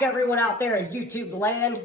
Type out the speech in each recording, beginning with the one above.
back, everyone out there in YouTube land.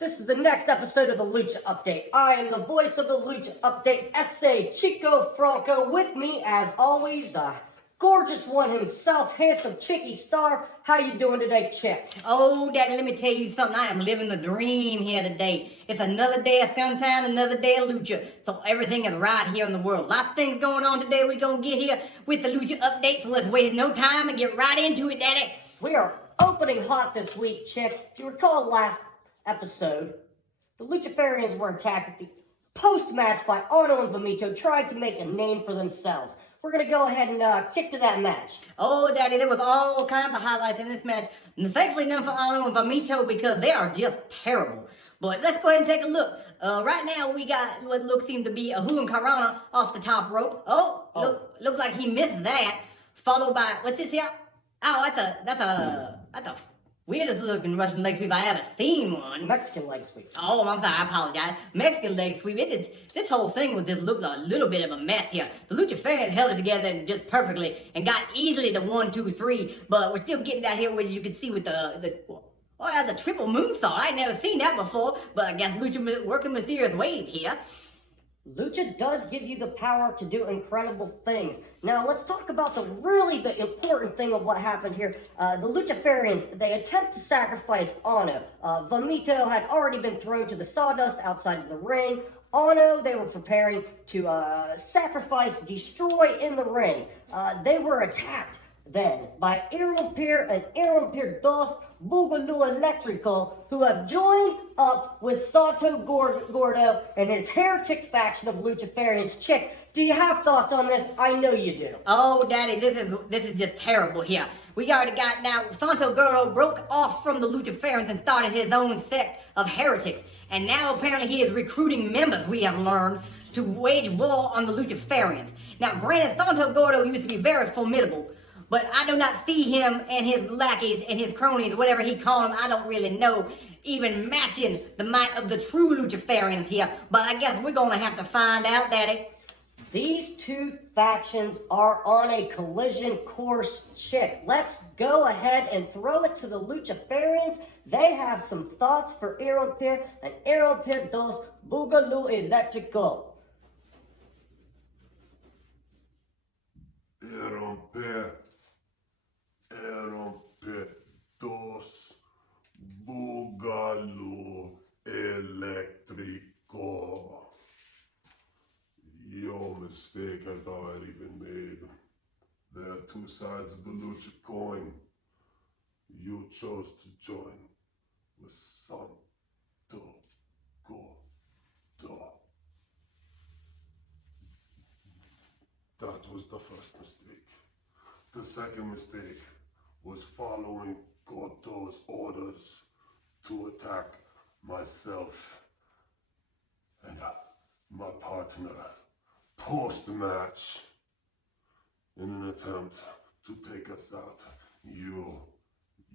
This is the next episode of the Lucha Update. I am the voice of the Lucha Update, S.A. Chico Franco. With me, as always, the gorgeous one himself, handsome Chicky Star. How you doing today, Chick? Oh, Daddy, let me tell you something. I am living the dream here today. It's another day of sunshine, another day of Lucha. So everything is right here in the world. Lots of things going on today. We're going to get here with the Lucha Update. So let's waste no time and get right into it, Daddy. We are opening hot this week, Chick. If you recall last episode, the Luchaferians were attacked at the post-match by Carno and Vomito, trying to make a name for themselves. We're going to go ahead and kick to that match. Oh, Daddy, there was all kinds of highlights in this match. And thankfully none for Carno and Vomito because they are just terrible. But let's go ahead and take a look. Right now we got what looks seem to be a Carno off the top rope. Looks like he missed that. Followed by, what's this here? Oh, that's a weirdest looking Russian leg sweep I ever seen one. Mexican leg sweep. Oh, I'm sorry, I apologize. Mexican leg sweep. This whole thing was just looked a little bit of a mess here. The Luchaferians held it together just perfectly and got easily the 1, 2, 3. But we're still getting that here, as you can see with the triple moonsault. I ain't never seen that before, but I guess Lucha working mysterious ways here. Lucha does give you the power to do incredible things. Now, let's talk about the important thing of what happened here. The Luchaferians, they attempt to sacrifice Carno. Vomito had already been thrown to the sawdust outside of the ring. Carno, they were preparing to sacrifice, destroy in the ring. They were attacked then by Irrompier and Irrompier Dos Boogaloo Electrical, who have joined up with Santo Gordo and his heretic faction of Luchaferians. Chick, do you have thoughts on this? I know you do. Oh, Daddy, this is just terrible here. We already got now, Santo Gordo broke off from the Luchaferians and started his own sect of heretics. And now apparently he is recruiting members, we have learned, to wage war on the Luchaferians. Now, granted, Santo Gordo used to be very formidable, but I do not see him and his lackeys and his cronies, whatever he called them, I don't really know, even matching the might of the true Luchaferians here. But I guess we're going to have to find out, Daddy. These two factions are on a collision course, Chick. Let's go ahead and throw it to the Luchaferians. They have some thoughts for Irrompier and Irrompier Dos Boogaloo Electrical. Irrompier Dos Boogaloo Electrico. Your mistake has already been made. There are two sides of the Lucha coin. You chose to join with Santo Gordo. That was the first mistake. The second mistake was following Gordo's orders to attack myself and my partner post-match in an attempt to take us out. You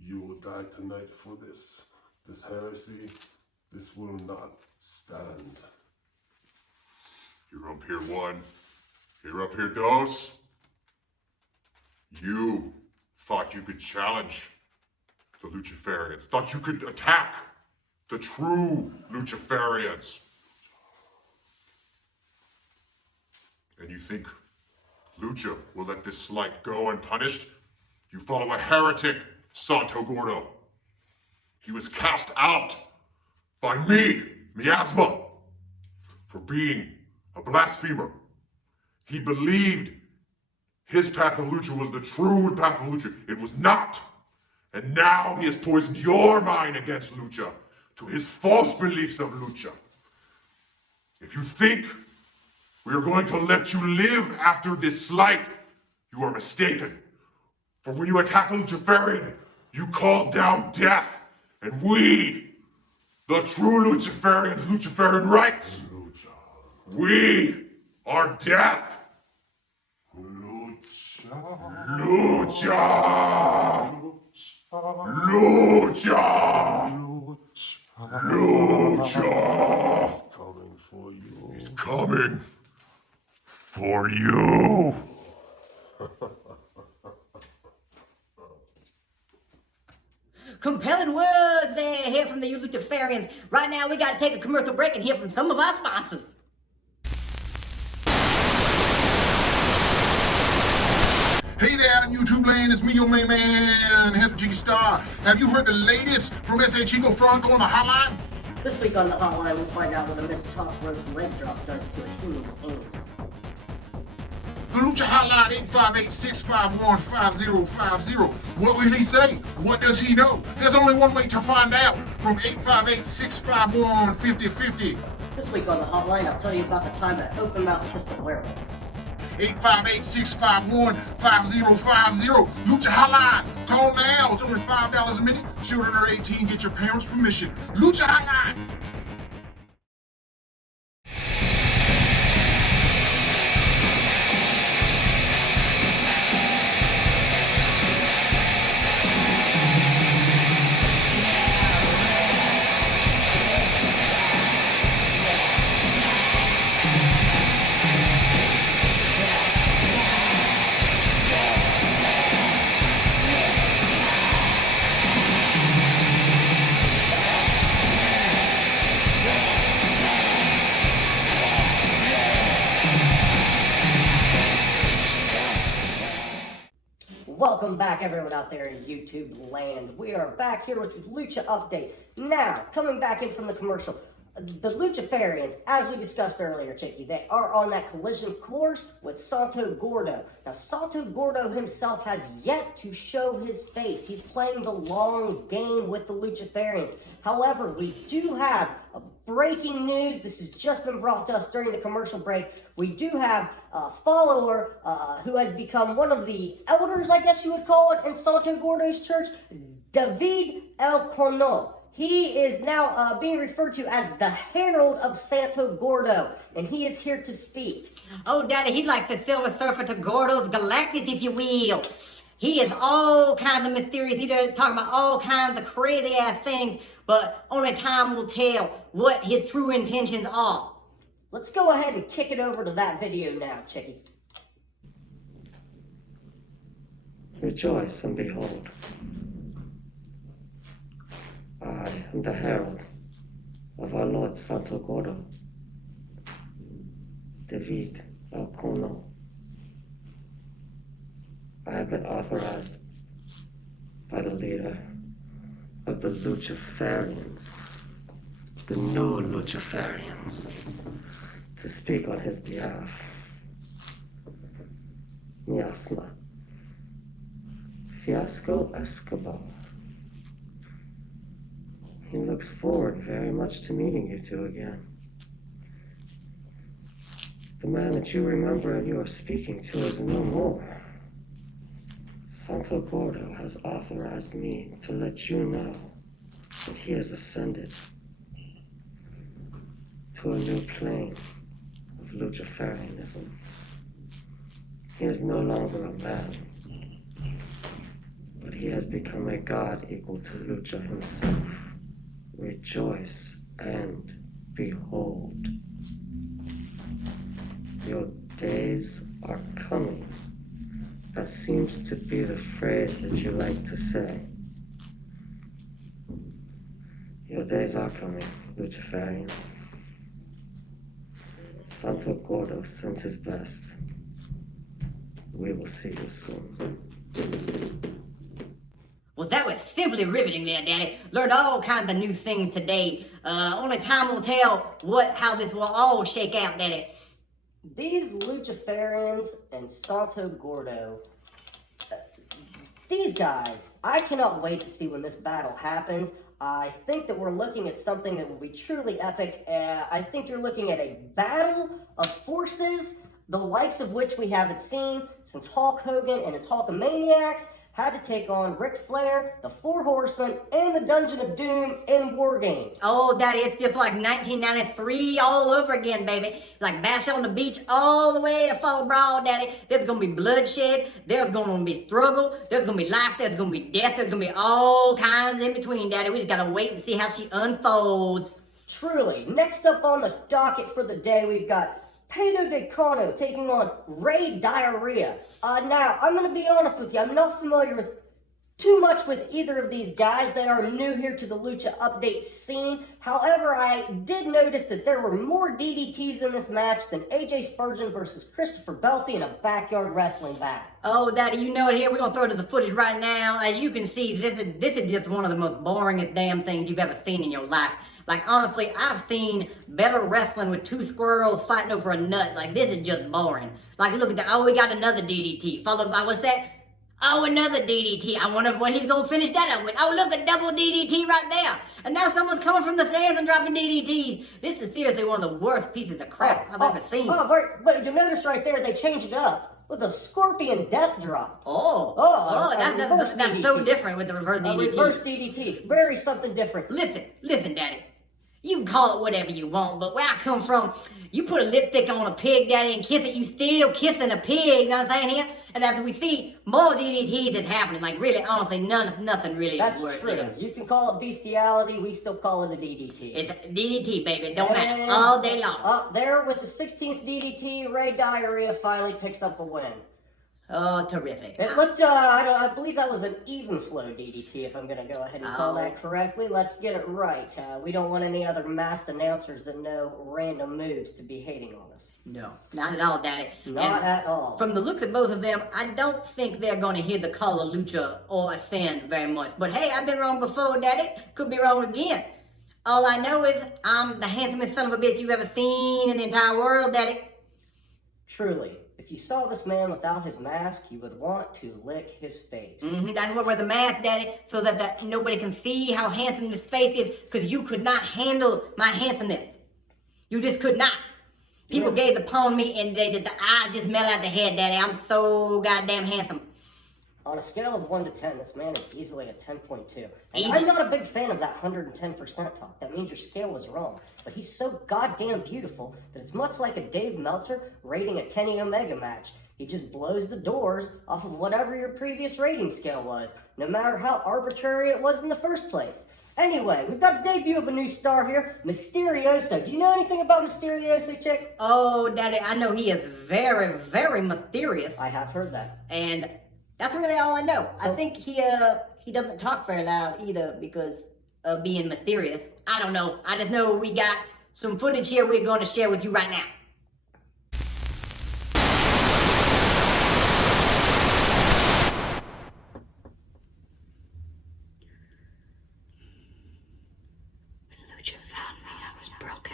will die tonight for this heresy. This will not stand. You're up here, one. You're up here, Dos. You thought you could challenge the Luchaferians. Thought you could attack the true Luchaferians. And you think Lucha will let this slight go unpunished? You follow a heretic, Santo Gordo. He was cast out by me, Miasma, for being a blasphemer. He believed his path of Lucha was the true path of Lucha. It was not. And now he has poisoned your mind against Lucha to his false beliefs of Lucha. If you think we are going to let you live after this slight, you are mistaken. For when you attack a Luchaferian, you call down death. And we, the true Luchaferians, Luchaferian Rites, we are death. Lucha! Lucha! He's coming for you. He's coming for you. Compelling words there here from the Luchaferians. Right now, we got to take a commercial break and hear from some of our sponsors. Hey there, YouTube land, it's me, your main man, Heffa Chico Star. Have you heard the latest from S.A. Chico Franco on the hotline? This week on the hotline, we'll find out what a missed top rope leg drop does to a human's anus. The Lucha Hotline, 858-651-5050. What will he say? What does he know? There's only one way to find out. From 858-651-5050. This week on the hotline, I'll tell you about the time that open mouth kissed the werewolf. 858-651-5050. Lucha Hotline. Call now. It's only $5 a minute. Children are 18. Get your parents' permission. Lucha Hotline. Welcome back, everyone out there in YouTube land. We are back here with the Lucha update. Now, coming back in from the commercial, the Luchaferians, as we discussed earlier, Chicky, they are on that collision course with Santo Gordo. Now, Santo Gordo himself has yet to show his face. He's playing the long game with the Luchaferians. However, we do have a breaking news. This has just been brought to us during the commercial break. We do have a follower who has become one of the elders, I guess you would call it, in Santo Gordo's church, David El Carno. He is now being referred to as the Herald of Santo Gordo, and he is here to speak. Oh, Daddy, he's like the Silver Surfer to Gordo's Galactus, if you will. He is all kinds of mysterious. He's talking about all kinds of crazy-ass things, but only time will tell what his true intentions are. Let's go ahead and kick it over to that video now, Chicky. Rejoice and behold, I am the herald of our Lord Santo Gordo, David El Carno. I have been authorized by the leader of the Luchaferians, the new Luchaferians, to speak on his behalf. Miasma, Fiasco Escobar. He looks forward very much to meeting you two again. The man that you remember and you are speaking to is no more. Santo Gordo has authorized me to let you know that he has ascended to a new plane of Luchaferianism. He is no longer a man, but he has become a god equal to Lucha himself. Rejoice and behold. Your days are coming. That seems to be the phrase that you like to say. Your days are coming, Luchaferians. Santo Gordo sends his best. We will see you soon. Well, that was simply riveting there, Daddy. Learned all kinds of new things today. Only time will tell how this will all shake out, Daddy. These Luchaferians and Santo Gordo, these guys, I cannot wait to see when this battle happens. I think that we're looking at something that will be truly epic. I think you're looking at a battle of forces, the likes of which we haven't seen since Hulk Hogan and his Hulkamaniacs had to take on Ric Flair, the Four Horsemen, and the Dungeon of Doom in War Games. Oh, Daddy, it's just like 1993 all over again, baby. It's like Bash on the Beach all the way to Fall Brawl, Daddy. There's gonna be bloodshed, there's gonna be struggle, there's gonna be life, there's gonna be death, there's gonna be all kinds in between, Daddy. We just gotta wait and see how she unfolds. Truly. Next up on the docket for the day, we've got Panda de Carno taking on Diarrhea. Now, I'm going to be honest with you. I'm not familiar with too much with either of these guys. They are new here to the Lucha update scene. However, I did notice that there were more DDTs in this match than AJ Spurgeon versus Christopher Belfi in a backyard wrestling match. Oh, Daddy, you know it here. We're going to throw to the footage right now. As you can see, this is just one of the most boringest damn things you've ever seen in your life. Like, honestly, I've seen better wrestling with two squirrels fighting over a nut. Like, this is just boring. Like, look at that. Oh, we got another DDT. Followed by, what's that? Oh, another DDT. I wonder when he's going to finish that up with. Oh, look, a double DDT right there. And now someone's coming from the stands and dropping DDTs. This is seriously one of the worst pieces of crap I've ever seen. But you notice right there, they changed it up with a scorpion death drop. That's so different with the reverse DDT. Reverse DDT. Very something different. Listen, Daddy. You can call it whatever you want, but where I come from, you put a lipstick on a pig, Daddy, and kiss it, you still kissing a pig, you know what I'm saying here? And as we see, more DDTs is happening. Like, really, honestly, nothing really That's worth true. it. You can call it bestiality, we still call it a DDT. It's a DDT, baby. Don't matter. All day long. Up there with the 16th DDT, Ray Diarrhea finally picks up a win. Oh, terrific. It looked, I believe that was an even flow DDT, if I'm going to go ahead and call that correctly. Let's get it right. We don't want any other masked announcers that know random moves to be hating on us. No, not at all, Daddy. Not at all. From the looks of both of them, I don't think they're going to hear the call of Lucha or Ascend very much. But hey, I've been wrong before, Daddy. Could be wrong again. All I know is I'm the handsomest son of a bitch you've ever seen in the entire world, Daddy. Truly. If you saw this man without his mask, you would want to lick his face. That's what wears the mask, Daddy, so that nobody can see how handsome this face is, because you could not handle my handsomeness. You just could not. People gaze upon me and the eyes just melt out the head, Daddy. I'm so goddamn handsome. On a scale of 1 to 10, this man is easily a 10.2. And I'm not a big fan of that 110% talk. That means your scale was wrong. But he's so goddamn beautiful that it's much like a Dave Meltzer rating a Kenny Omega match. He just blows the doors off of whatever your previous rating scale was, no matter how arbitrary it was in the first place. Anyway, we've got a debut of a new star here, Mysterioso. Do you know anything about Mysterioso, chick? Oh, Daddy, I know he is very, very mysterious. I have heard that. And that's really all I know. I think he doesn't talk very loud either because of being mysterious. I don't know. I just know we got some footage here we're going to share with you right now. Lucha found me. I was broken,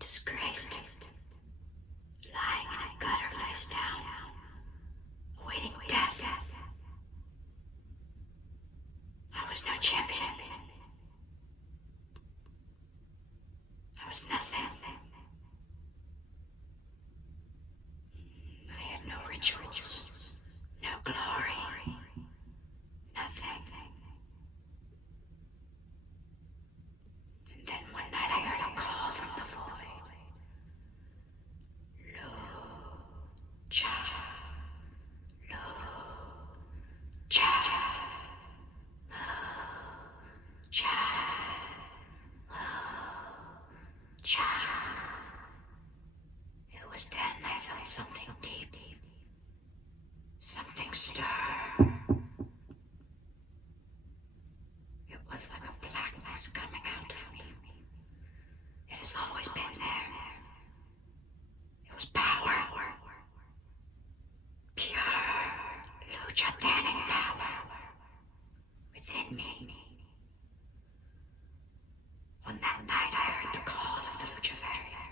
disgraced, lying in a gutter face down, awaiting death. I was no champion. I was nothing. I had no rituals, no glory, nothing. And then one night I heard a call from the void. Lucha. It was then I felt something deep, something stir. It was like a blackness coming out of me. It has always been there. It was power. Pure Luchadanic power within me. On that night I heard the call of the Luchaferian,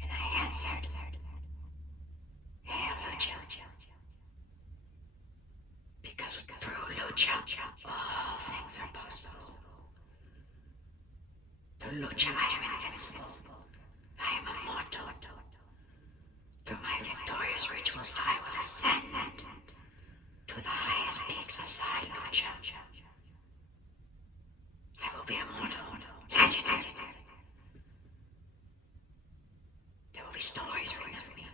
and I answered, "Hail Lucha." Because through Lucha, all things are possible. Through Lucha I am invincible. I am immortal. Through my victorious rituals I will ascend to the highest peaks aside Lucha. I will be immortal, legendary. There will be stories written of me.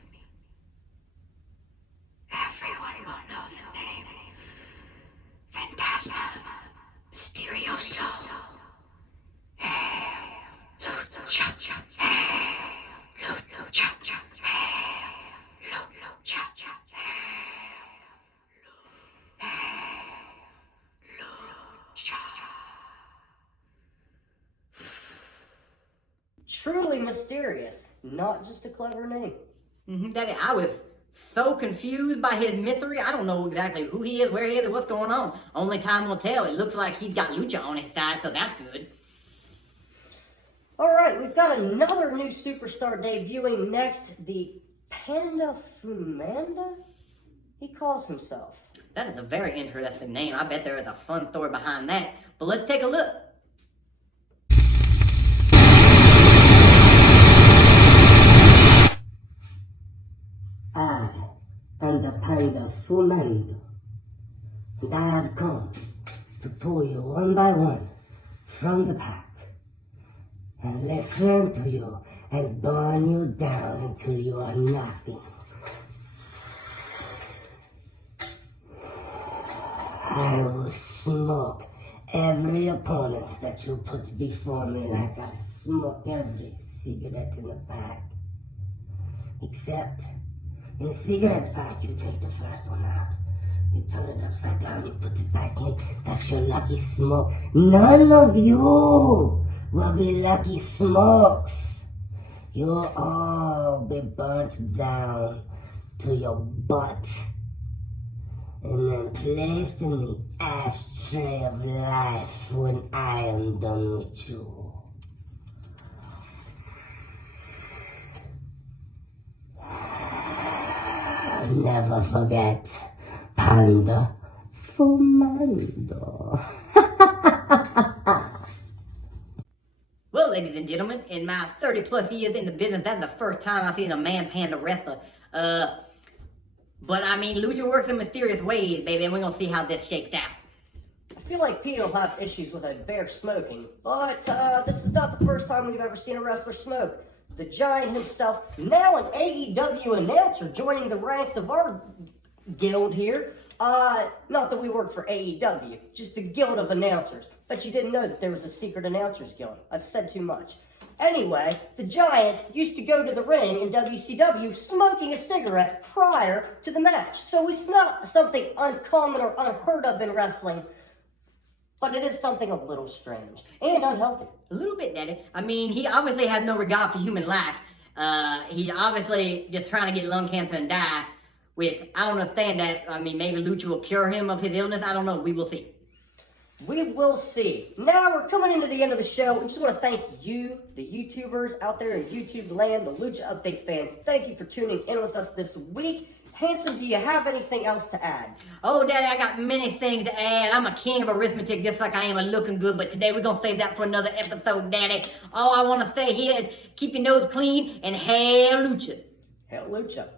Everyone will know the name. Phantasma, Mysterioso. Hey, Lucha, hey, Lucha, hey, Lucha, hey, mysterious, not just a clever name. Daddy, I was so confused by his mystery. I don't know exactly who he is, where he is, or what's going on. Only time will tell. It looks like he's got Lucha on his side, so that's good. Alright, we've got another new superstar debuting next, the Panda Fumanda, he calls himself. That is a very interesting name. I bet there is a fun story behind that. But let's take a look. I am the Panda Fumanda, and I have come to pull you one by one from the pack and listen to you and burn you down until you are nothing. I will smoke every opponent that you put before me like I smoke every cigarette in the pack. Except in the cigarette pack, you take the first one out. You turn it upside down, you put it back in. That's your lucky smoke. None of you will be lucky smokes. You'll all be burnt down to your butt and then placed in the ashtray of life when I am done with you. Never forget, Panda Fumanda. Well, ladies and gentlemen, in my 30 plus years in the business, that's the first time I've seen a man panda wrestler. But I mean, Lucha works in mysterious ways, baby, and we're gonna see how this shakes out. I feel like Pete will have issues with a bear smoking, but this is not the first time we've ever seen a wrestler smoke. The Giant himself, now an AEW announcer, joining the ranks of our guild here. Not that we work for AEW, just the guild of announcers. Bet you didn't know that there was a secret announcers guild. I've said too much. Anyway, the Giant used to go to the ring in WCW smoking a cigarette prior to the match. So it's not something uncommon or unheard of in wrestling, but it is something a little strange and unhealthy. A little bit, Daddy. I mean, he obviously has no regard for human life. He's obviously just trying to get lung cancer and die. I don't understand that. I mean, maybe Lucha will cure him of his illness. I don't know. We will see. We will see. Now we're coming into the end of the show. We just want to thank you, the YouTubers out there in YouTube land, the Lucha Update fans. Thank you for tuning in with us this week. Handsome, do you have anything else to add? Oh, Daddy, I got many things to add. I'm a king of arithmetic just like I am a looking good, but today we're going to save that for another episode, Daddy. All I want to say here is keep your nose clean and hail Lucha. Hail Lucha.